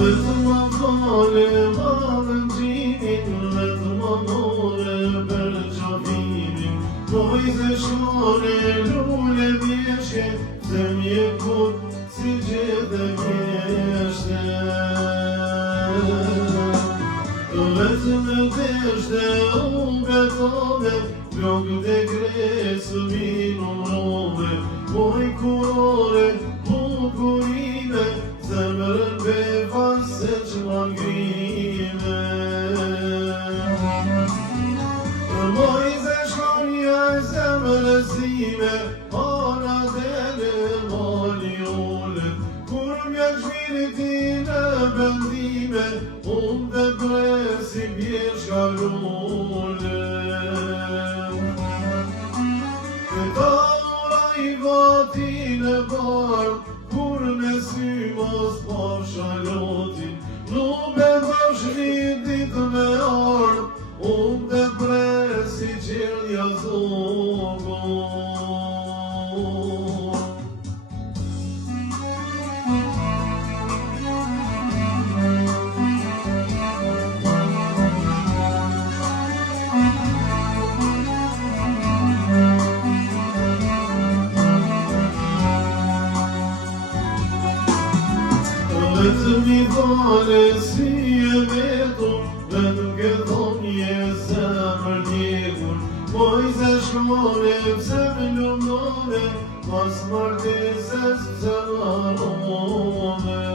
Vetëm ma fale ma rëngjinin, vetëm ma more për qafimin. Mojze shkone lule vjeshe, se mjekut si gjithë keshte. Vetëm e deshte unë betove, flokët e kresë vinu rove. Moj kurore, bukurime, zemrën befas se që ma grime. Mojze shkonja e zemrës time, ana dele mali ullet. Kur m'ja shpiriti në bendime, unë të presi pjeshka lullet. Këta ura i vatin e parë, kur në sy mos pa shalotin. Nuk me bësh një ditë me ardë, unë të presi qelja zogon. Vetëm i vale si e vetëm, vetëm ke thonje zemër djegur. Mojze shkone pse me lëmdone, pas marteses pse marrone.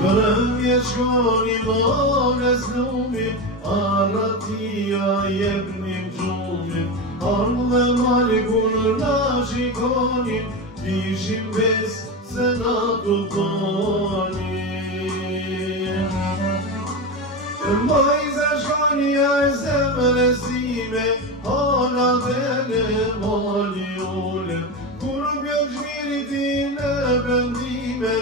Vërëmje shkoni mane s'numit, arratia jebnim gjumit. Armë dhe malikur na shikonin, ishim bes se na kuptonin. Mojze shkonja e zemrës time, ana dele mali ullet. Kur m'jok shpiriti në bendime,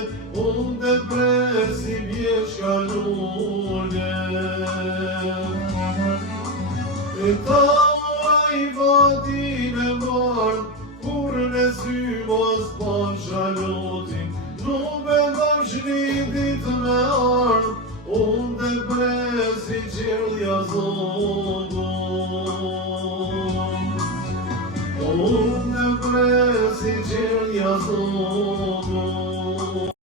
unë të presi pjeshka lullet. Këta ura i vatin e marë, kur në sy mos pa shalon.